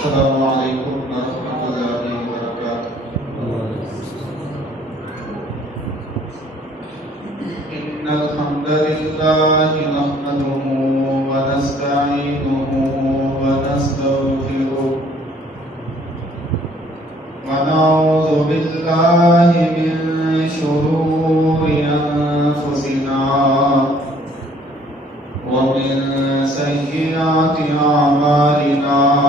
Assalamualaikum warahmatullahi wabarakatuh. Innal hamdalillah nahmaduhu wa nasta'inuhu wa nastaghfiruh wa na'udzu billahi min shururi anfusina wa min sayyiati a'malina.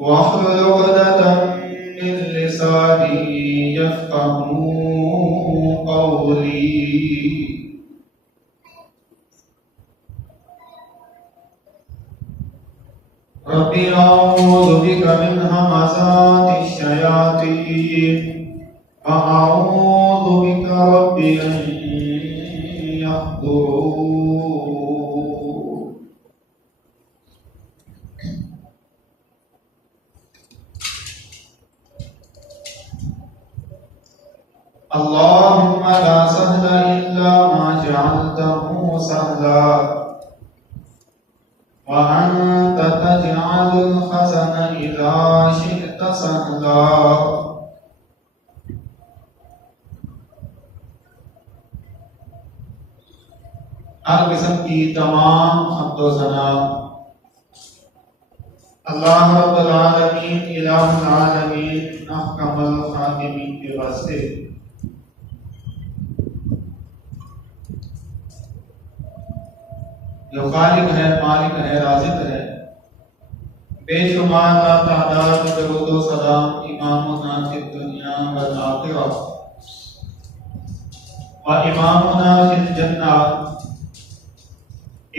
वाहलुल उक़दतम मिन लिसानी यफ़क़हू क़ौली। रब्बी अऊज़ु बिका मिन हमाज़ातिश शयातीन व अऊज़ु बिका रब्बी अन यहदुरून। अल्लाहुम्मा ला सहला इल्ला मा जअलतहू सहला व अन्ता तजअलुल हज़ना इज़ा शि'ता सहला। हर किस्म की तमाम हम्दो सना अल्लाह रब्बुल आलमीन इलाहुल आलमीन अहकमुल हाकिमीन के वास्ते जो खालिक है, मालिक है, राज़िक है। बेशुमार तादाद दरूद व सलाम इमामुना फिद दुनिया वल आखिरह व इमामुना फिल जन्नह,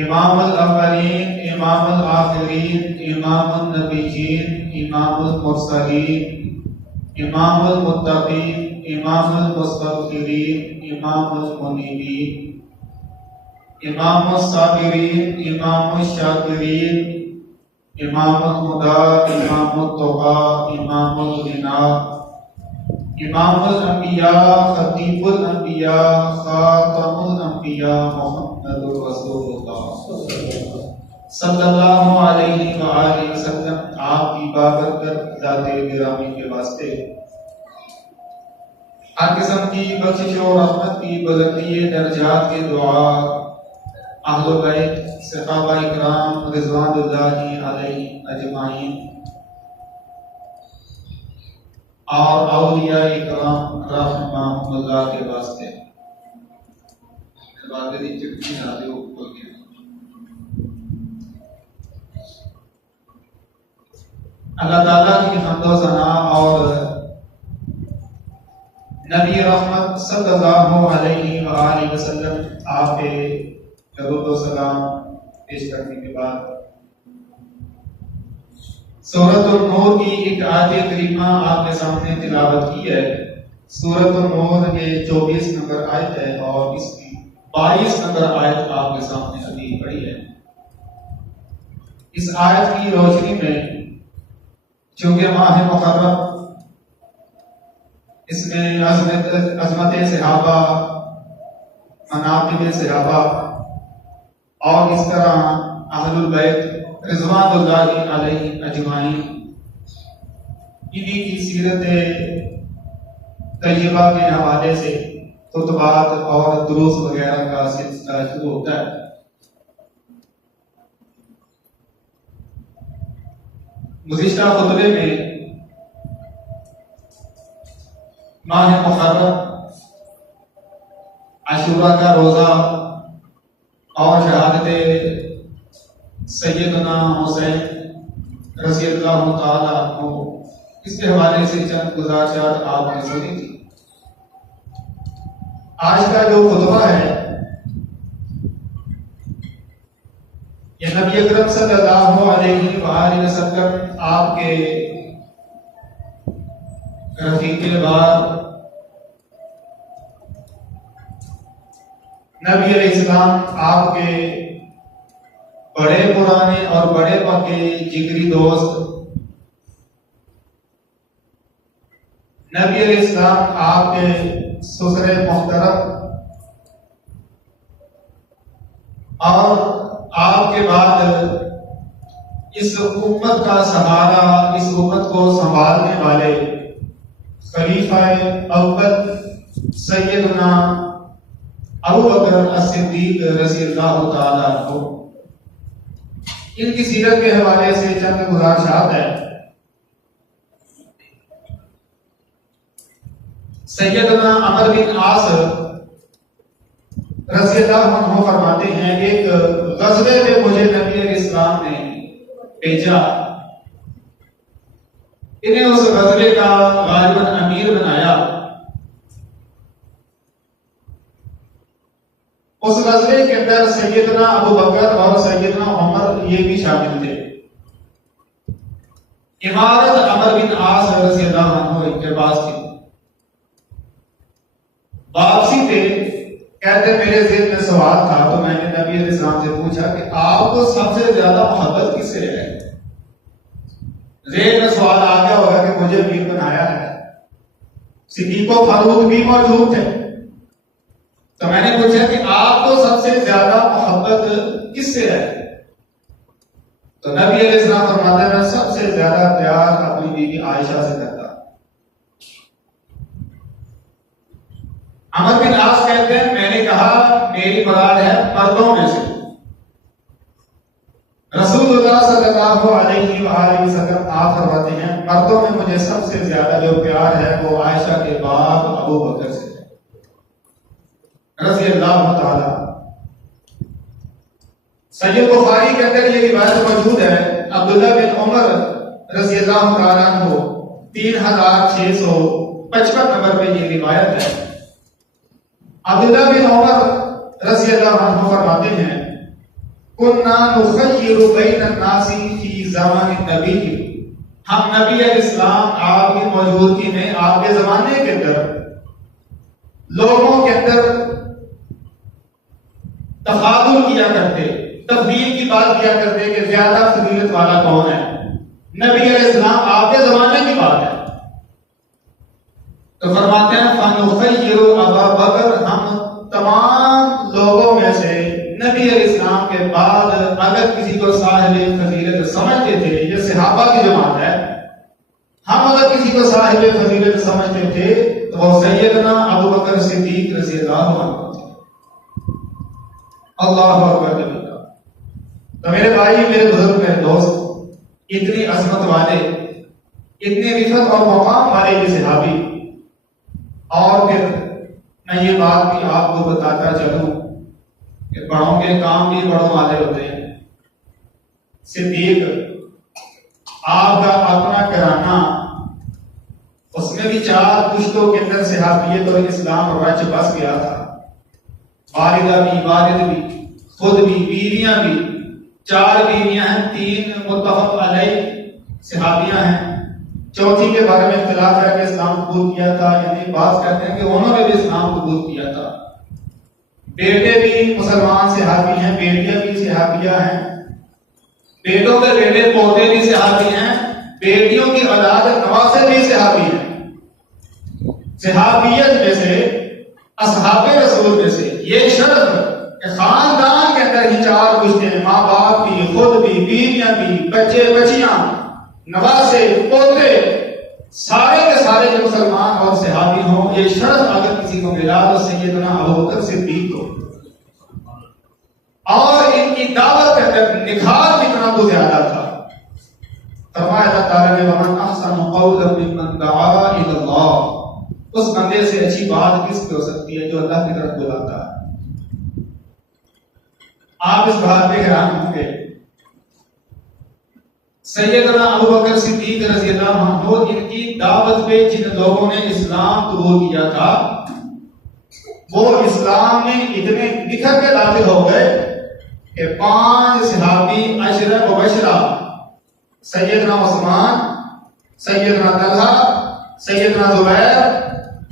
इमामुल अव्वलीन, इमामुल आखिरीन, इमामुन नबिय्यीन, इमामुल मुरसलीन, इमामुल मुत्तक़ीन, इमामुल मुस्तग़फिरीन, इमामुल मुनीबीन, इमामुस साबिरीन, इमामुश शाकिरीन, इमामुल हुदा, इमामुत तक़वा, इमामुल गिना, इमामुल अंबिया, खतीबुल अंबिया, खातमुल अंबिया मुहम्मदुर रसूलुल्लाह सल्लल्लाहु अलैहि व आलिहि वसल्लम। आपकी बाबरकत ज़ाते गिरामी के वास्ते हर किस्म की बख्शिश और रहमत की बुलंदी दर्जात की दुआ अहले बैत सहाबा इकराम रिज़वानुल्लाहि अलैहि अजमाइन और औलिया इकराम रहमहुल्लाह के वास्ते। बागरी चिट्ठी डाले ऊपर के अल्लाह ताला की हम्दो सना और नबी रहमत सल्लल्लाहु अलैहि व आलिहि वसल्लम आप पे दरूद व सलाम पेश करने के बाद सूरतुन नूर की एक आयत करीमा आपके सामने तिलावत की है। सूरतुन नूर के 24 नंबर आयत है और इसकी 22 नंबर आयत आपके सामने अभी पड़ी है। इस आयत की रोशनी में चूंकि माह मुहर्रम, इसमें अज़मत सहाबा, मनाक़िब सहाबा और इस तरह अहलुल बैत रिज़वानुल्लाहि अलैहि अजमाइन इन्हीं की सीरत तय्यबा के हवाले से खुतबात और दुरूस वगैरह का सिलसिला शुरू होता है। गुज़िश्ता खुतबे में माह मुहर्रम, आशूरा का रोजा और शहादत सैयदना हुसैन रज़ियल्लाहु ताला अन्हु, इसके हवाले से चंद गुज़ारिशात आपने सुनी थी। आज का जो खुतबा है ये नबी अकरम सल्लल्लाहु अलैहि वसल्लम आपके रफीक़े बार नबी अलैहिस्सलाम आपके बड़े पुराने और बड़े पक्के जिगरी दोस्त नबी अलैहिस्सलाम आपके ससुरे मोहतरम और आपके बाद इस उम्मत का सहारा, इस उम्मत को संभालने वाले खलीफा अव्वल सैयदना अबू बकर as-सिद्दीक रज़ियल्लाहु ताला अन्हु, इनकी सीरत के हवाले से चंद गुज़ारिशात है। सैयदना अमर बिन आस रज़ियल्लाहु अन्हु फरमाते हैं, एक ग़ज़वे में मुझे नबी अलैहिस्सलाम ने भेजा इन्हें उस गजले का गालिबन अमीर बनाया। उस गजले के अंदर सैयदना अबू बकर और सैयदना उमर ये भी शामिल थे। इमारत अमर बिन आस रज़ियल्लाहु अन्हु के पास थी। वापसी पे कहते मेरे ज़हन में सवाल था, तो मैंने नबी अलैहिस्सलाम से पूछा कि आपको सबसे ज्यादा मोहब्बत किससे है? ज़हन में सवाल आ गया होगा कि मुझे अमीर बनाया है, सिद्दीक़ व फारूक भी मौजूद थे, तो मैंने पूछा कि आपको सबसे ज्यादा मोहब्बत किससे है? तो नबी अलैहिस्सलाम फरमाते हैं मैं सबसे ज्यादा प्यार अपनी बीवी आयशा से करता। अमर बिन आस कहते हैं मैंने कहा मेरी मुराद है मर्दों में से। रसूलुल्लाह सल्लल्लाहु अलैहि वसल्लम आप फरमाते हैं मर्दों में मुझे सबसे ज्यादा जो प्यार है वो आयशा के बाप अबू बकर से है रज़ियल्लाहु ताला। सहीह बुखारी के अंदर ये रिवायत मौजूद है, अब्दुल्लाह बिन उमर रज़ियल्लाहु ताला को 3655 नंबर पे ये रिवायत है। अब्दुल्लाह बिन उमर रज़ियल्लाहु अन्हु फरमाते हैं कुन्ना नुखय्यिरु बैन अन्नासी फी ज़मानि नबी, हम नबी अलैहिस्सलाम आपकी मौजूदगी में आपके जमाने के अंदर लोगों के अंदर तफादुल किया करते, तफदील की बात किया करते कि ज्यादा फजीलत वाला कौन है। नबी अलैहिस्सलाम आपके जमाने की बात है, तो फरमाते हैं फनुखय्यिरु अबा बकर, हम तमाम लोगों में से नबी अलैहिस्सलाम के बाद अगर किसी को साहिब फजीलत समझते थे, ये सहाबा की जमात है, हम अगर किसी को साहिब फजीलत समझते थे तो वो सैयदना अबू बकर सिद्दीक रज़ियल्लाहु अन्हु थे। अल्लाहु अकबर। तो मेरे भाई, मेरे बुजुर्ग, मेरे दोस्त, इतनी अजमत वाले, इतने रिफत और मकाम वाले ये सहाबी, और फिर मैं ये बात भी आपको बताता चलूं कि बड़ों के काम भी बड़ों वाले होते हैं। सिद्दीक आपका अपना कराना, उसमें भी 4 पुश्तों के अंदर सहाबियत और इस्लाम रच बस गया था। वालिदा भी, वालिद भी, खुद भी, बीवियां भी, 4 बीवियां हैं, 3 मुत्तफक अलैह सहाबियां हैं, चौथी के बारे में इख्तिलाफ है कि इस्लाम कबूल किया था, यानी बात कहते हैं कि उन्होंने भी इस्लाम कबूल किया था। बेटे भी मुसलमान सहाबी हैं, बेटियां भी सहाबियां हैं, बेटों के बेटे पोते भी सहाबी हैं, बेटियों की औलाद नवासे भी सहाबी हैं। सहाबियत में से, असहाबे रसूल में से ये शर्त कि खानदान के अंदर ही 4 पुश्तें, माँ बाप भी, खुद भी, बीवियां भी, बच्चे बच्चियां, नवासे, पोते, सारे के सारे जो मुसलमान और सहाबी हों, ये शर्त अगर किसी को मिला तो सैयदना अबू बकर सिद्दीक को। और इनकी दावत के अंदर निखार भी इतना तो ज्यादा था। फरमाया अल्लाह ताला ने वमन अहसनु कौलन मिम्मन दआ इलल्लाह, उस बंदे से अच्छी बात किस पे हो सकती है जो अल्लाह की तरफ बुलाता है। आप इस बात पे हैरान होंगे, सैयदना अबू बकर सिद्दीक रज़ियल्लाहु अन्हु, इनकी दावत पे जिन लोगों ने इस्लाम कबूल किया था वो इस्लाम में इतने निखर के दाखिल हो गए कि 5 सहाबी अशरा मुबशरा, सैयदना उस्मान, सैयदना तलहा, सैयदना जुबैर,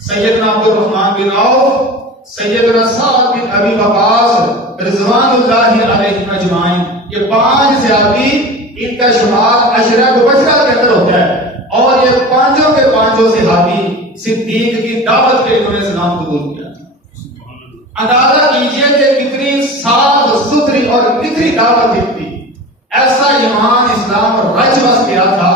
सैयदना अब्दुर्रहमान बिन औफ, सैयदना साद बिन अबी वक़ास रिज़वानुल्लाहि अलैहिम अजमाइन, ये 5 सहाबी, इनका शुमार अशरा मुबशरा के अंदर होता है। और ये पांचों के पांचों सहाबी सिद्दीक की दावत पे इन्होंने इस्लाम कबूल किया। अंदाजा कीजिए कि कितनी साफ सुथरी और निखरी दावत थी। ऐसा ईमान इस्लाम रच बस गया था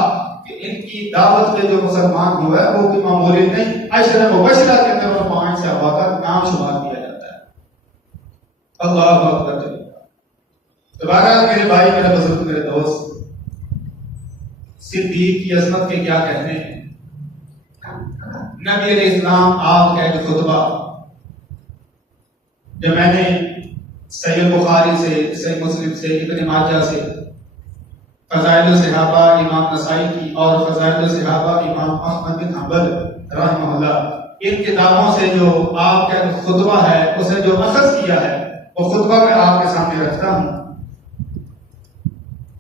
कि इनकी दावत पे जो मुसलमान हुआ है वो कोई मामूली नहीं, अशरा मुबशरा के अंदर वो 5 सहाबा का नाम शुमार किया जाता है। अल्लाह अकबर। दोबारा मेरे भाई, मेरे बुजुर्ग, मेरे दोस्त, सिद्दीक की अजमत के क्या कहने हैं। नबी अलैहिस्सलाम आपका एक खुतबा जो मैंने सहीह बुखारी से, सहीह मुस्लिम से, इब्न माजा से, फज़ाइल सहाबा इमाम नसाई की और फज़ाइल सहाबा इमाम अहमद बिन हंबल रहमहुल्लाह, इन किताबों से जो आपका खुतबा है उसे जो अखज़ किया है वो खुतबा मैं आपके सामने रखता हूँ।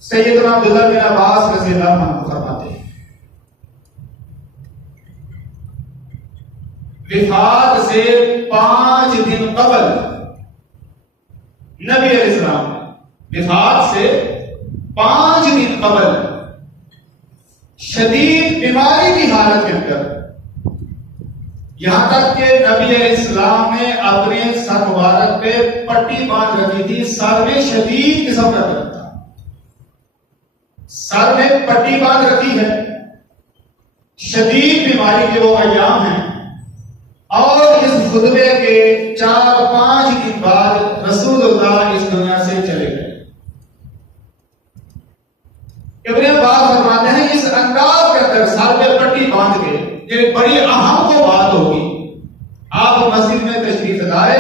सैयदना अब्दुल्लाह बिन अब्बास रज़ियल्लाहु अन्हु फरमाते हैं, विफात से 5 दिन कबल नबी अलैहिस्सलाम विफात से 5 दिन कबल शदीद बीमारी की हालत के अंदर, यहां तक कि नबी अलैहिस्सलाम ने अपने सर मुबारक पे पट्टी बांध रखी थी। सर में शदीद किस्म का दर्द था, सर में पट्टी बांध रखी है, शदीद बीमारी के वो अयाम हैं। और इस खुतबे के 4-5 दिन बाद रसूलुल्लाह इस दुनिया से चले गए। इब्ने अब्बास फरमाते हैं, इस अंदाज के अंदर सर पे पट्टी बांध के, ये बड़ी अहम को बात होगी। आप मस्जिद में तशरीफ लाए,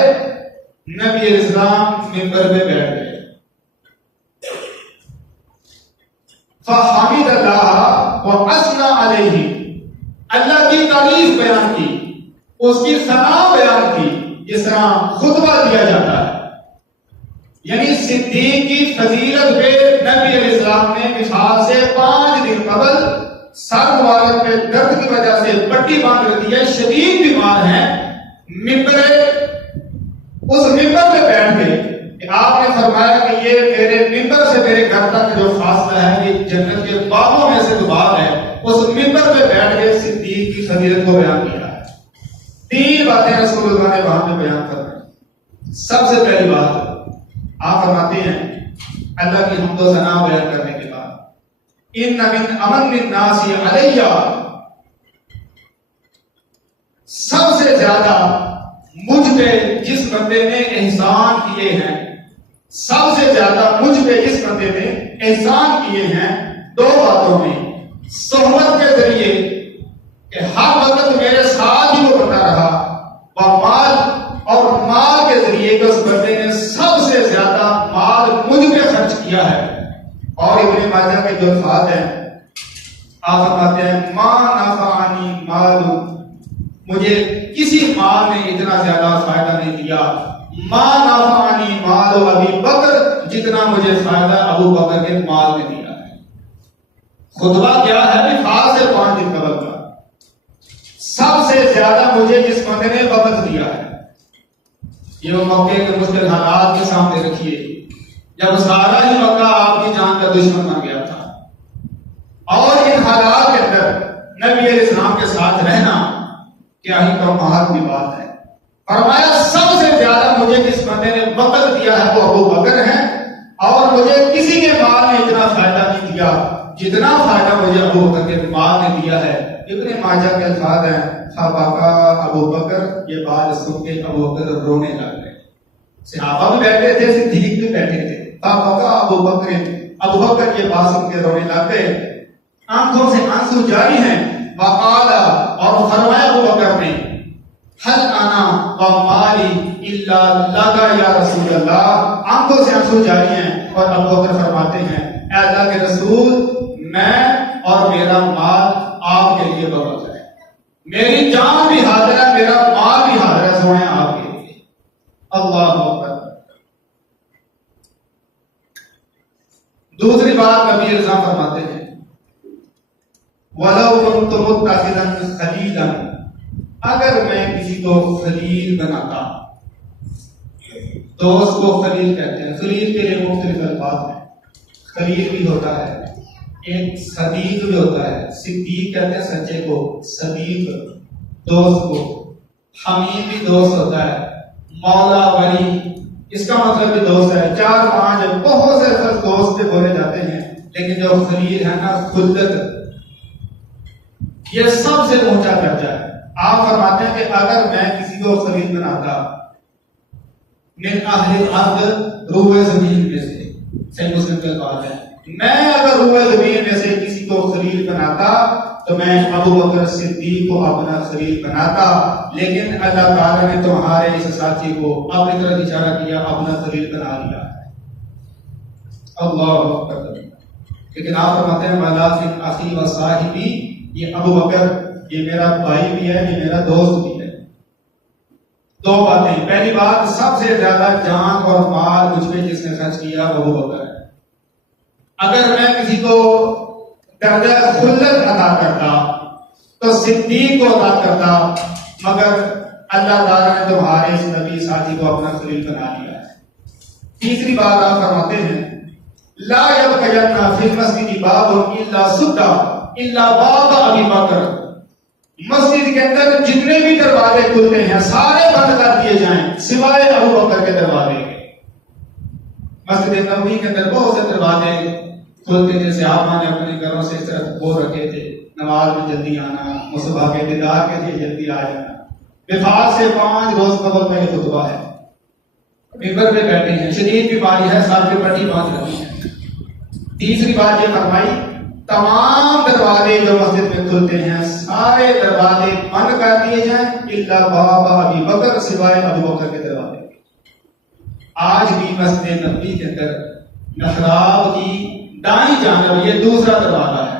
नबी इस्लाम मिंबर पे बैठ गए, फहमिदल्लाह व अस्ना अलैहि, अल्लाह की तारीफ बयान की, उसकी सना बयान की, जिस तरह खुतबा दिया जाता है। यानी सिद्दीक की फजीलत पे नबी अलैहिस्सलाम ने विफात से 5 दिन कबल सर मुबारक पे दर्द की वजह से पट्टी बांध रखी है, शदीद बीमार हैं, उस मिंबर पे बैठ गए। आपने फरमाया कि ये मेरे मिंबर से मेरे घर तक जो फासला है ये जन्नत के बागों में से 2 बाग है। उस मिंबर पे बैठ के सिद्दीक की फजीलत को बयान किया है। 3 बातें रसूलुल्लाह ने वहां पे बयान करनी। सबसे पहली बात आप फरमाते हैं, अल्लाह की हम्द व सना बयान करने के बाद, इन्ना मिन अमन नासी अलैया, सबसे ज्यादा मुझ पे जिस बंदे ने एहसान किए हैं, सबसे ज्यादा मुझ पे जिस बंदे ने एहसान किए हैं 2 बातों में, सोहबत के जरिए कि हर वक्त मेरे साथ ही वो बता रहा, और माल के जरिए कि उस बंदे ने सबसे ज्यादा माल मुझ पे खर्च किया है। और इब्ने माजा के जो अल्फाज हैं, आप फरमाते हैं, मा नफानी मालू, मुझे किसी माल ने इतना ज्यादा फायदा नहीं दिया, मा नफानी मालू अबी बकर, जितना मुझे फायदा अबू बकर के माल ने दिया है। खुतबा क्या है? विफात से 5 दिन कबल का सबसे ज्यादा मुझे जिस बंदे ने वक्त दिया है। ये वो मौके के मुश्किल हालात के सामने रखिए, जब सारा ही मक्का आपकी जान का दुश्मन बन गया था, और इन हालात के अंदर नबी अलैहिस्सलाम के साथ रहना क्या ही कमाल की बात है। फरमाया सबसे ज्यादा मुझे जिस बंदे ने वक्त दिया है वो अबू बकर है, और मुझे किसी के माल में इतना फायदा नहीं दिया जितना फायदा मुझे अबू बकर के माल ने दिया है। इब्ने माजा के अल्फाज हैं, फबाका अबू बकर, ये बात सुन के अबू बकर रोने लग गए। सहाबा भी बैठे थे, सिद्दीक भी बैठे थे। फबाका अबू बकर ये बात सुन के रोने लग गए, आंखों से आंसू जारी हैं। वकाला, और फरमाया अबू बकर ने, हल आना व माली इल्ला लगा या रसूल अल्लाह, आंखों से आंसू जारी हैं। और अबू बकर फरमाते हैं, ऐ अल्लाह के रसूल, मैं और मेरा माल आपके लिए बकत है, मेरी जान भी हाजिर है, मेरा माल भी हाजिर है, सोने आपके लिए। अल्लाह अकबर। दूसरी बात नबी अलैहि फरमाते हैं, वलौ कुन्तु मुत्तखिदन खलीलन, अगर मैं किसी को खलील बनाता, दोस्त को खलील कहते हैं। खलील के लिए मुख्तलिफ अल्फाज हैं, खलील भी होता है, एक सदीक भी होता है। सिद्दीक कहते हैं सच्चे को, सदीक दोस्त को, हमीद भी दोस्त होता है, मौला वली, इसका मतलब भी दोस्त है। 4-5 बहुत से लफ्ज़ दोस्त पे बोले जाते हैं, लेकिन जो खलील है ना, खुल्दत, ये सबसे ऊंचा दर्जा है। आप फरमाते हैं कि अगर मैं किसी को खलील बनाता, मिन अहले अर्द, रूए जमीन में से, सही मुस्लिम का कॉल है, मैं अगर रूए जमीन में से किसी को खलील बनाता तो मैं अबू बकर सिद्दीक को अपना खलील बनाता। लेकिन अल्लाह ताला ने तुम्हारे इस साथी को अपनी तरफ इशारा किया, अपना खलील बना लिया है। अल्लाह अकबर। लेकिन आप फरमाते हैं वाला फिल अखी व साहिबी, ये अबू बकर ये मेरा भाई भी है, ये मेरा दोस्त भी है। दो बातें, पहली बात सबसे ज्यादा जान और माल मुझ पे जिसने खर्च किया वो अबू बकर है। अगर मैं किसी को दर्जा खुल्लत अदा करता तो सिद्दीक को अदा करता, मगर अल्लाह ताला ने तुम्हारे इस नबी साथी को अपना खलील बना लिया है। तीसरी बात आप फरमाते हैं ला यबकयन्ना फिल मस्जिद बाबुन इल्ला सुद्दा इल्ला बाब अबी बकर, मस्जिद के अंदर जितने भी दरवाजे खुलते हैं सारे बंद कर दिए जाएं सिवाय अबू बकर के दरवाजे के। मस्जिद नबवी के अंदर बहुत से दरवाजे खुलते थे, सहाबा ने अपने घरों से इस तरह वो रखे थे, नमाज में जल्दी आना, मुसबा के दीदार के लिए जल्दी आ जाना। विफाक से 5 रोज कबल में ये खुतबा है, मिंबर पे बैठे हैं, शदीद बीमारी है, साथ में पट्टी बांध रखी है। तीसरी बात ये फरमाई तमाम दरवाजे जो मस्जिद में खुलते हैं सारे दरवाजे बंद कर दिए जाएं इल्ला बाबा अबी बकर, सिवाय अबू बकर के दरवाजे। आज भी मस्जिद नबवी के अंदर महराब की दाईं जानब ये दूसरा दरवाजा है,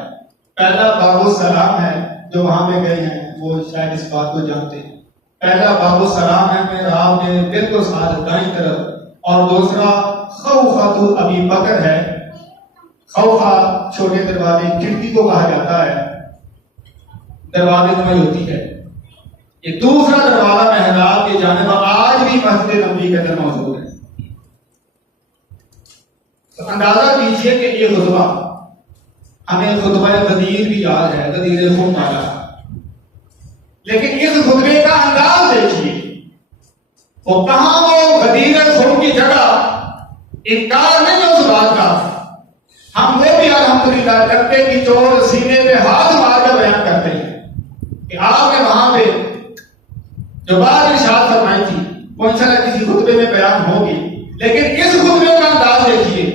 पहला बाबू सलाम है, जो वहां पे गए हैं वो शायद इस बात को जानते हैं। पहला बाबू सलाम है महराब के बिल्कुल साथ दाईं तरफ, और दूसरा खौफातु अबी बकर है। खौफा छोटे दरवाजे खिड़की को कहा जाता है, दरवाजे में होती है। ये दूसरा दरवाजा महराब के जाने पर आज भी मस्जिद नबवी के अंदर मौजूद है। तो अंदाजा कीजिए कि ये खुतबा, हमें खुतबा गदीर भी याद है, गदीर खुम वाला, लेकिन इस खुतबे का अंदाज देखिए, वो कहां वो गदीर खुम की जगह इनकार नहीं उस बात का। हम वो भी अल्हम्दुलिल्लाह करते कि चोर सीने पे हाथ मार कर बयान करते हैं कि आपने वहां पे जो बात इरशाद फरमाई थी वो इंशाअल्लाह किसी खुतबे में बयान होगी, लेकिन इस खुतबे का अंदाज देखिए,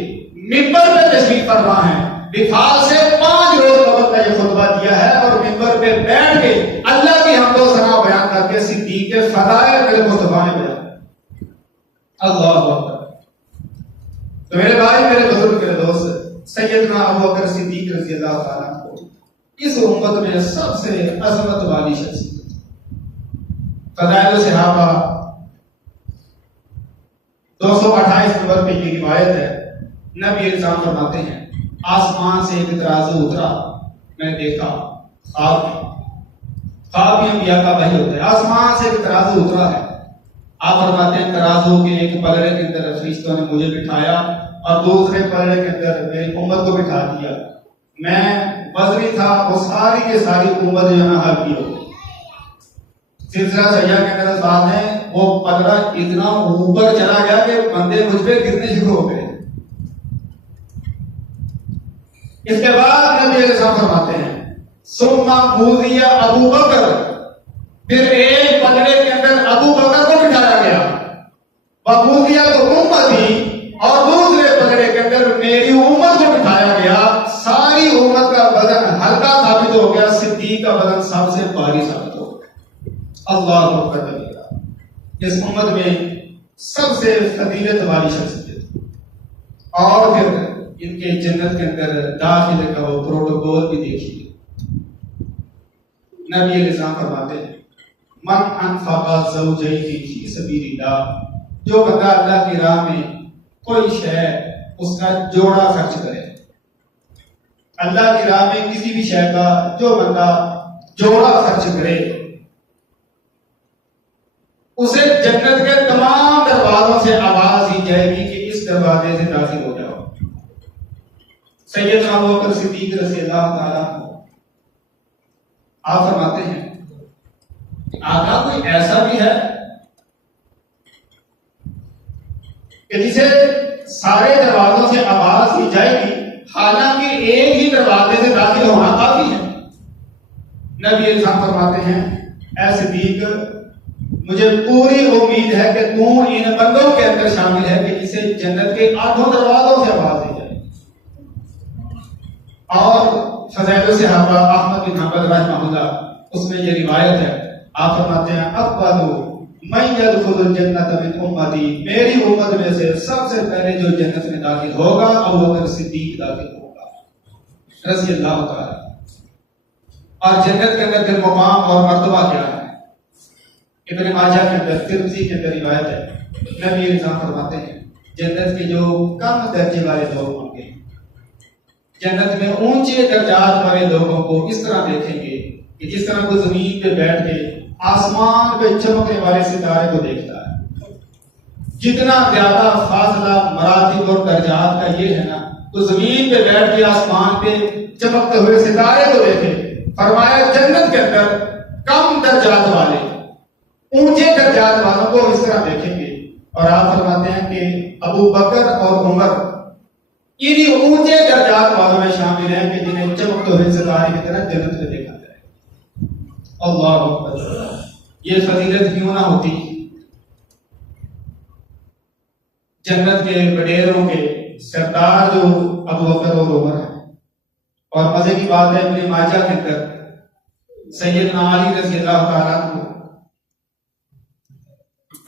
मिंबर पे तशरीफ फरमा है, विफाल से 5 रोज कबल का ये खुतबा दिया है, और मिंबर पे बैठ के अल्लाह की हमदो सना बयान करके सिद्दीक के फज़ाइल मेरे मुस्तफा ने बयान। अल्लाह अकबर। तो मेरे भाई, मेरे बुजुर्ग, मेरे दोस्त, सैयदना अबू बकर सिद्दीक रज़ी अल्लाह ताला को इस उम्मत में सबसे अजमत वाली शख्सियत, फज़ाइल सहाबा 228 नंबर पे ये रिवायत है। नबी इल्जाम फरमाते हैं आसमान से एक तराजू उतरा, मैं देखा, ख्वाब भी अंबिया का वही होता है, आसमान से एक तराजू उतरा है। आप फरमाते हैं तराजू के एक पलड़े के अंदर फरिश्तों ने मुझे बिठाया और दूसरे पलड़े के अंदर मेरी उम्मत को बिठा दिया। मैं वज़नी था, वो सारी की सारी उम्मत जो है हल्की हो गई। सिलसिला सैया के अंदर बात है, वो पलड़ा इतना ऊपर चला गया कि बंदे मुझ पे गिरने शुरू हो गए। इसके बाद नबी अलैहिस्सलाम फरमाते हैं सुम्मा बूदिया अबू बकर, फिर एक पलड़े के अंदर अबू बकर को बिठाया गया, बूदिया को उम्मती, और दूसरे पलड़े के अंदर मेरी उम्मत को बिठाया गया। सारी उम्मत का वजन हल्का साबित हो गया, सिद्दीक का वजन सबसे भारी साबित हो गया। अल्लाह अकबर। इस उम्मत में सबसे फजीलत वाली शख्सियत, और फिर इनके जन्नत के अंदर दाखिले का वो प्रोटोकॉल भी देखिए। नबी अलैहिस्सलाम फरमाते हैं मन अनफक़ा ज़ौजैनि फ़ी सबीलिल्लाह, जो बंदा अल्लाह की राह में कोई शय उसका जोड़ा खर्च करे, अल्लाह की राह में किसी भी शय का जो बंदा जोड़ा खर्च करे, उसे जन्नत के तमाम दरवाजों से आवाज दी जाएगी कि इस दरवाजे से दाखिल हो जाओ। सैयदना अबू बकर सिद्दीक रज़ी अल्लाह ताला आप फरमाते हैं आका कोई ऐसा भी है कि जिसे सारे दरवाजों से आवाज दी जाएगी, हालांकि एक ही दरवाजे से दाखिल होना काफी है। नबी अलैहिस्सलाम फरमाते हैं ऐ सिद्दीक, मुझे पूरी उम्मीद है कि तू इन बंदों के अंदर शामिल है कि जिसे जन्नत के 8 दरवाजों से आवाज दी जाए। और फज़ाइल सहाबा अहमद बिन हंबल रहमहुल्लाह उसमें ये रिवायत है, आप फरमाते हैं अव्वलु मन यदखुलुल जन्नत मिन उम्मती, मेरी उम्मत में से सबसे पहले जो जन्नत में दाखिल होगा अबू बकर सिद्दीक दाखिल होगा। रज़ी अल्लाह ताला। और जन्नत के अंदर फिर मुकाम और मर्तबा क्या है? इब्न माजा के अंदर, तिरमिज़ी के अंदर रिवायत है, नबी इल्ज़ाम फरमाते हैं जन्नत के जो कम दर्जे वाले लोग होंगे, जन्नत में ऊंचे दर्जात वाले लोगों को इस तरह देखेंगे कि जिस तरह को जमीन पे बैठ के आसमान पे चमकने वाले सितारे को देखता है। जितना ज्यादा फासला मरातिब और दर्जात का ये है ना, तो जमीन पे बैठ के आसमान पे चमकते हुए सितारे को देखे। फरमाया जन्नत के अंदर कम दर्जात वाले ऊंचे दर्जात वालों को इस तरह देखेंगे। और आप फरमाते हैं कि अबू बकर और उमर इन्हीं ऊंचे दर्जात वालों में शामिल हैं कि जिन्हें चमकते हुए सितारे की तरह जन्नत में देखा जाए। अल्लाह अकबर। ये फजीलत क्यों ना होती? जन्नत के बडेरों के सरदार जो अबू बकर और उमर हैं। और मजे की बात है, इब्न माजा के अंदर सैयदना अली रज़ी अल्लाह ताला को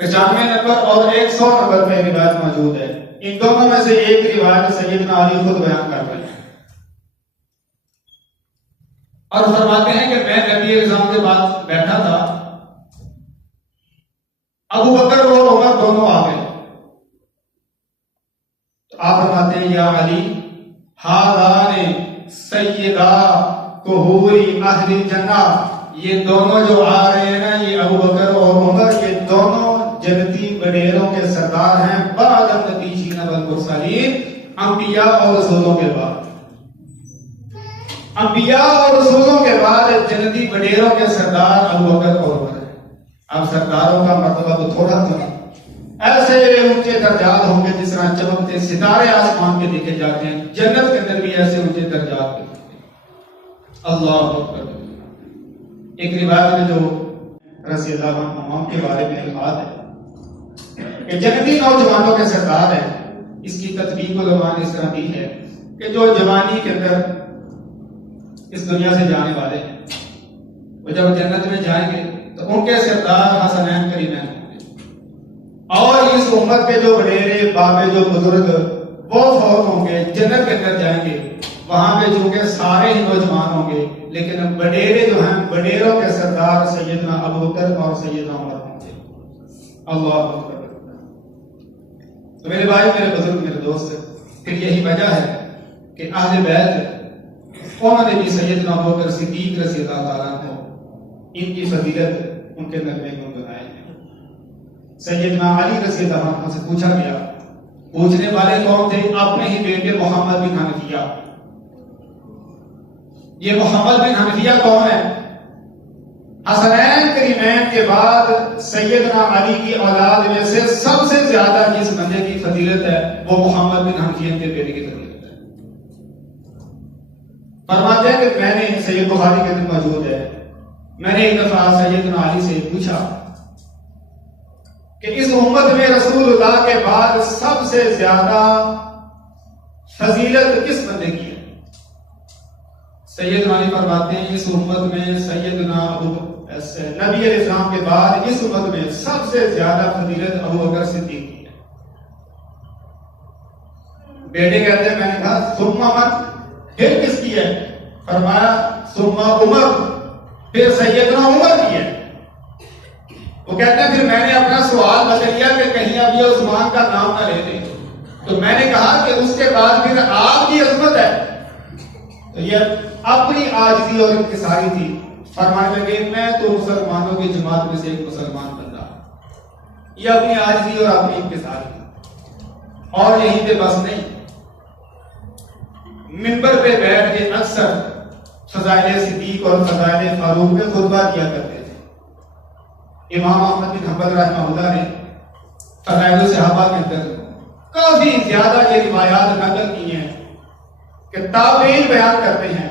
95 नंबर और 100 नंबर पे रिवायत मौजूद है। इन दोनों में से एक रिवायत सैयदना अली खुद बयान कर रहे हैं और फरमाते हैं कि मैं नबी इस्लाम के पास बैठा था, अबू बकर और उमर दोनों आ गए। तो आप फरमाते हैं या अली हादाने सैयदा कुहूरी अहली जन्नत, ये दोनों जो आ रहे हैं ना, ये अबू बकर और उमर, ये दोनों जन्नती बडेरों के सरदार हैं बाद नबीयीन वल मुरसलीन, अंबिया और रसूलों के बाद। अंबिया और रसूलों के बाद जन्नती बडेरों के सरदार अबू बकर और उमर हैं। अब सरदारों का मर्तबा तो थोड़ा था, ऐसे ऊंचे दर्जात होंगे जिस तरह चमकते सितारे आसमान के देखे जाते हैं, जन्नत के अंदर भी ऐसे ऊंचे दर्जात के। अल्लाह अकबर। एक रिवायत में जो रज़ी अल्लाह अन्हुम के बारे में अल्फाज है कि जन्नती नौजवानों के सरदार हैं। इसकी तस्वीर को ज़बान इस तरह दी है कि जो जवानी के अंदर इस दुनिया से जाने वाले हैं, वो जब जन्नत में जाएंगे तो उनके सरदार हसनैन करीमैन होंगे। और इस उम्मत के जो बड़ेरे बाबे जो बुजुर्ग वो फौत होंगे, जन्नत के अंदर जाएंगे। वहां पे चूंकि सारे ही नौजवान होंगे, लेकिन बडेरे जो हैं, बडेरों के सरदार सैयदना अबू बकर और सैयदना उमर होंगे। अल्लाह अकबर। तो मेरे भाई, मेरे बुजुर्ग, मेरे दोस्त, फिर यही वजह है कि अहले बैत उन्होंने भी सैयदना अबू बकर सिद्दीक रज़ी अल्लाह ताला को इनकी फजीलत उनके नगमे गुनगुनाए हैं। सैयदना अली रज़ी अल्लाह अन्हु से पूछा गया, पूछने वाले कौन थे? अपने ही बेटे मोहम्मद बिन हनफिया। ये मोहम्मद बिन हनफिया कौन है? हसनैन करीमैन के बाद सैयदना अली की औलाद में से सबसे ज्यादा जिस बंदे की फजीलत है वो मोहम्मद बिन हनफिया के बेटे की फजीलत है। फरमाते हैं कि मैंने, सैयद बुखारी के अंदर मौजूद है, मैंने एक दफा सैयदना अली से पूछा कि इस उम्मत में रसूलुल्लाह के बाद सबसे ज्यादा फजीलत किस बंदे की है? सैयदना अली फरमाते हैं इस उम्मत में सैयदना नबी इस्लाम के बाद इस उम्मत में सबसे ज्यादा फजीलत अबू बकर सिद्दीक की है। बेटे कहते हैं, मैंने कहा सुम्मा मत, फिर किसकी है? फरमाया सुम्मा उमर, फिर सैयदना उमर की है। वो कहते हैं फिर मैंने अपना सवाल बदल लिया कि कहीं अब ये उस्मान का नाम ना ले लें, तो मैंने कहा कि उसके बाद फिर आपकी अजमत है। तो ये अपनी आजिज़ी और इंकिसारी थी। फरमाने लगे मैं तो मुसलमानों की जमात में से एक मुसलमान बंदा, ये अपनी आजिज़ी और अपनी इंकिसारी। और यहीं पे बस नहीं, मिंबर पे बैठ के अक्सर फज़ाइल सिद्दीक और फज़ाइल फारूक में खुतबा दिया करते थे। इमाम अहमद बिन हंबल रहमतुल्लाह ने फज़ाइल सहाबा के अंदर काफी ज्यादा ये रिवायात नकल की हैं कि ताबीन बयान करते हैं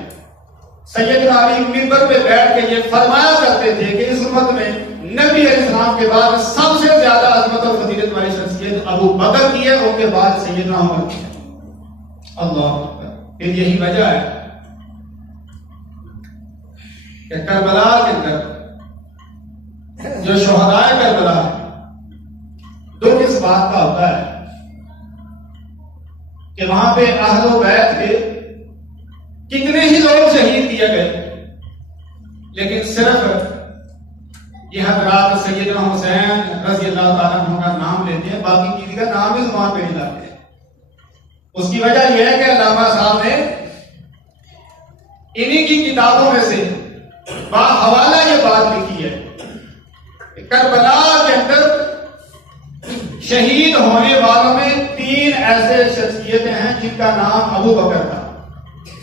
सैयदना अली मिंबर पे बैठ के ये फरमाया करते थे कि इस उम्मत में नबी अलैहिस्सलाम के बाद सबसे ज्यादा अज़मत और फजीलत वाली शख्सियत अबू बकर की है, उनके बाद सैयदना उमर की है। अल्लाह अकबर। फिर यही वजह है कि करबला के अंदर जो शुहदाए करबला है, दुख इस बात का होता है कि वहां पे अहलो बैत के कितने ही लोग शहीद किए गए, लेकिन सिर्फ ये हजरात सैयदना हुसैन रज़ी अल्लाह ताला अन्हु का नाम लेते हैं, बाकी किसी का नाम भी जुबान पे नहीं लाते हैं। उसकी वजह यह है कि अल्लामा साहब ने इन्हीं की किताबों में से बाहवाला ये बात लिखी है कि करबला के अंदर शहीद होने वालों में 3 ऐसे शख्सियतें हैं जिनका नाम अबू बकर था।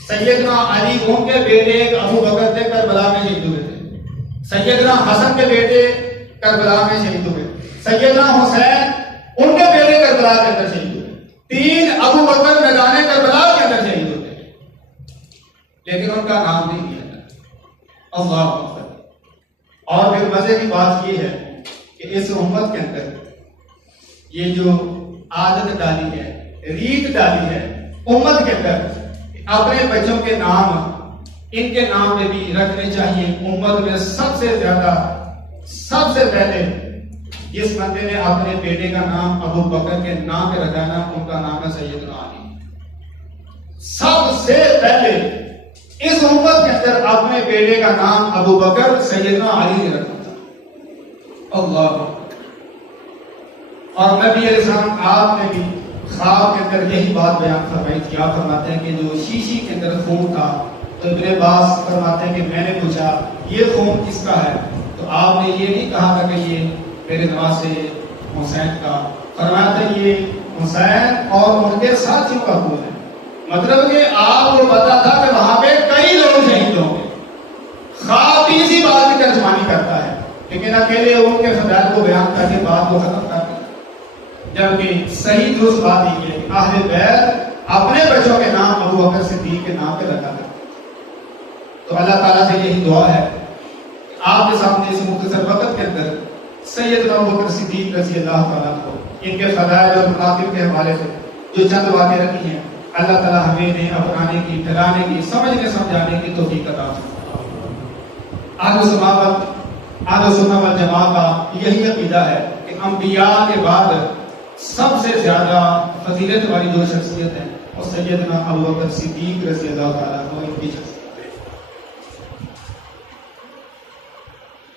सैयदना अली उनके बेटे अबू बकर थे, करबला में शहीद हुए थे। सैयदना हसन के बेटे करबला में शहीद हुए। सैयदना हुसैन उनके बेटे करबला के अंदर शहीद हुए। 3 अबू बकर मैदान करबला के अंदर शहीद होते हैं, लेकिन उनका नाम नहीं लिया जाता। अल्लाह अकबर। और फिर मजे की बात यह है कि इस उम्मत के अंदर ये जो आदत डाली है, रीत डाली है उम्मत के अंदर, अपने बच्चों के नाम इनके नाम में भी रखने चाहिए। उम्मत में सबसे पहले जिस बंदे ने अपने बेटे का नाम अबू बकर के नाम पे रखा ना, उनका नाम है सैयदना अली। सबसे पहले इस उम्मत के अंदर अपने बेटे का नाम अबू बकर सैयदना अली ने रखा था। अल्लाह। और नबी अलैहिस्सलाम आपने भी ख्वाब के अंदर यही बात बयान फरमाई थी। आप फरमाते हैं कि जो शीशी के अंदर खून था, तो इब्ने अब्बास फरमाते हैं कि मैंने पूछा ये खून किसका है, तो आपने ये नहीं कहा था कि ये मेरे नवासे हुसैन का, फरमाया था ये हुसैन और उनके साथियों का खून है। मतलब कि आपको पता था कि वहां पे कई लोग शहीद होंगे। ख्वाब भी इसी बात की तर्जमानी करता है, लेकिन अकेले उनके फजाइल को बयान करके बात को खत्म कर दिया। जबकि सही दुरुस्त बात यही है कि अहले बैत अपने बच्चों के नाम अबू बकर सिद्दीक के नाम पे रखा था। तो अल्लाह ताला से यही दुआ है कि आपके सामने इस मुख्तसर वक्त के अंदर सैयदना अबू बकर सिद्दीक रज़ी अल्लाह ताला को इनके फज़ाइल और मनाक़िब के हवाले से जो चंद बातें रखी हैं, अल्लाह ताला हमें इन्हें अपनाने की, फैलाने की, समझने समझाने की तौफीक अता फरमाए। अहले सुन्नत वल जमात का यही अक़ीदा है कि अंबिया के बाद सबसे ज्यादा फजीलत वाली जो शख्सियत है वो सैयदना अबू बकर सिद्दीक रज़ी अल्लाह ताला को इनकी शख्सियत।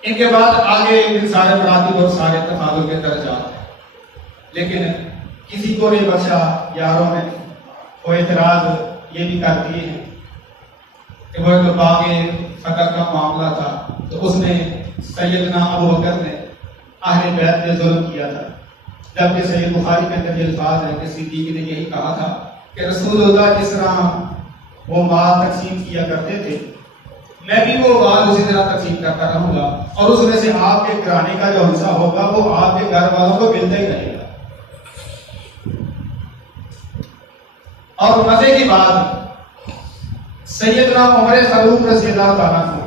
इनके बाद आगे सारे मरातिब और सारे तफादुल के दर्जात हैं, लेकिन किसी को नहीं बख्शा। यारों ने वो एतराज ये भी कर दिए हैं कि वो एक बागे फतह का मामला था, तो उसमें सैयदना अबू बकर ने अहले बैत ने जुल्म किया था। जबकि सहीह बुखारी के अंदर ये अल्फाज है कि सिद्दीक ने यही कहा था कि रसूलुल्लाह जिस तरह वो माल तकसीम किया करते थे, मैं भी वो माल उसी तरह तकसीम करता रहूंगा, और उसमें से आपके घराने का जो हिस्सा होगा वो आपके घर वालों को मिलता ही रहेगा। और मजे की बात, सैयदना उमर फारूक रज़ी अल्लाह ताला अन्हु,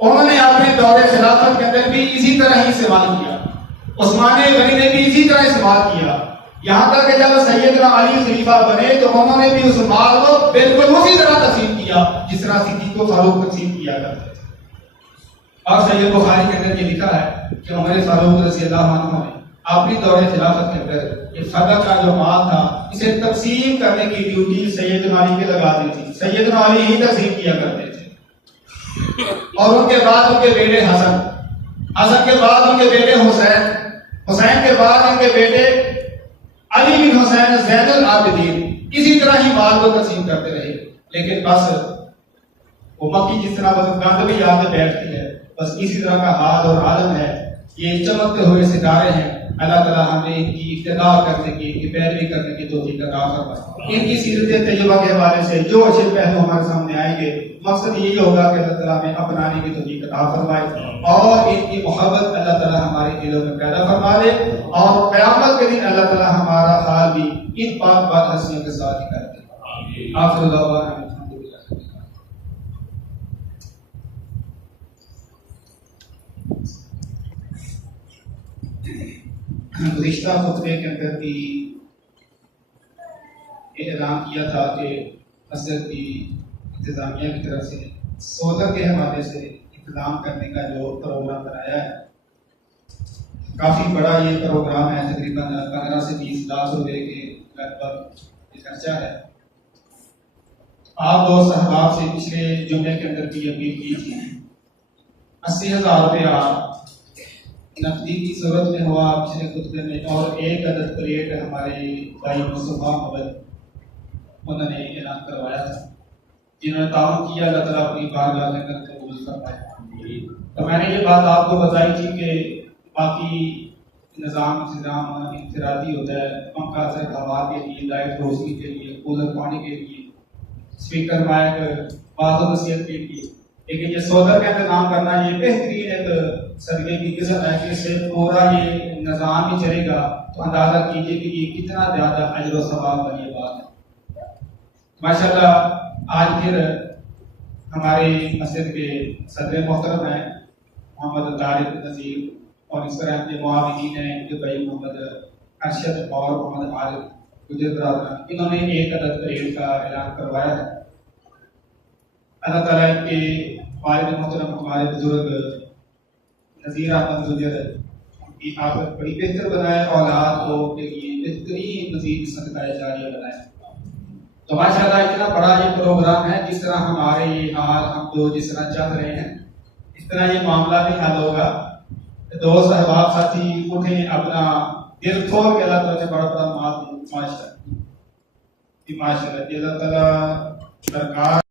उन्होंने अपने दौरे खिलाफत के अंदर भी इसी तरह ही इस्तेमाल किया। उस्मान गनी ने भी इसी तरह इस्तेमाल किया। यहां तक कि जब सैयदना अली खलीफा बने तो उन्होंने भी उस माल को बिल्कुल उसी तरह तकसीम किया जिस तरह सिद्दीक को फारूक तकसीम किया करते थे। और सहीह बुखारी के अंदर ये लिखा है कि उमर फारूक रज़ी अल्लाह अन्हु ने अपनी दौरे खिलाफत के अंदर ये फतह का जो माल था इसे तकसीम करने की ड्यूटी सैयदना अली के लगा दी थी। सैयदना अली ही तकसीम किया करते थे। और उनके बाद उनके बेटे हसन, हसन के बाद उनके बेटे हुसैन, हुसैन के बाद उनके बेटे अली बिन हुसैन ज़ैनुल आबिदीन इसी तरह ही माल को तकसीम करते रहे। लेकिन बस वो मक्की जिस तरह बस गंद भी आके बैठती है, बस इसी तरह का हाल और आलम है। ये चमकते हुए सितारे हैं। अल्लाह ताला हमें इनकी इक्तिदा करने की, इनकी पैरवी करने की तौफीक अता फरमाए। इनकी सीरत तैयबा के हवाले से जो अच्छे पहलू हमारे सामने आएंगे, मकसद यही होगा कि अल्लाह ताला हमें अपनाने की तौफीक अता फरमाए और इनकी मोहब्बत अल्लाह ताला हमारे दिलों में पैदा फरमा दे, और क़यामत के दिन अल्लाह ताला हमारा हाल भी इन पाक बात हस्तियों के साथ ही कर दे। आखिर दावाना गुज़िश्ता खुतबे के अंदर भी ऐलान किया था कि मस्जिद की इंतजामिया की तरफ से सोलर के हवाले से इंतजाम करने का जो प्रोग्राम बनाया है, काफ़ी बड़ा ये प्रोग्राम है। तकरीबन 15 से 20 लाख रुपए के लगभग खर्चा है। आप दोस्त अहबाब से पिछले जुम्मे के अंदर भी अपील की थी 80,000 रुपया नकदी की जरूरत में हुआ पिछले खुतबे में, और एक अदद प्लेट हमारे भाई मुस्तफा मोहम्मद उन्होंने ऐलान करवाया था, जिन्होंने ताउन किया। अल्लाह ताला अपनी बारगाह के अंदर कबूल फरमाए। तो मैंने ये बात आपको बताई थी कि बाकी निज़ाम इंतजाम इंफरादी होता है, पंखा से हवा के लिए, लाइट रोशनी के लिए, कूलर पानी के लिए, स्पीकर माइक बात नसीहत के लिए, लेकिन ये सौदा का इंतजाम करना ये बेहतरीन एक सदके की किस्म है कि इससे पूरा ये निज़ाम ही चलेगा। तो अंदाजा कीजिए कि ये कितना ज्यादा अजर व सवाब वाली बात है। माशाल्लाह आज फिर हमारे मस्जिद के सदर मोहतरम हैं मोहम्मद तारिक नज़ीर, और इस तरह के मुआविनीन हैं इनके भाई मोहम्मद अरशद और मोहम्मद आरिफ गुजर बरादरान, इन्होंने एक अदद रेट का ऐलान करवाया है। अल्लाह ताला इनके वालिद मोहतरम हमारे बुजुर्ग नज़ीर अहमद गुजर उनकी आखिरत बड़ी बेहतर बनाए, औलाद को के लिए बेहतरीन मज़ीद सदका जारिया बनाए। तो माशाल्लाह इतना बड़ा ये प्रोग्राम है, जिस तरह हमारे ये हाल हम तो जिस तरह चाह रहे हैं इस तरह ये मामला भी हल होगा। दोस्त अहबाब साथी उठे, अपना दिल खोल के अल्लाह ताला से बड़ा बड़ा माशाल्लाह माशाल्लाह अल्लाह ताला सरकार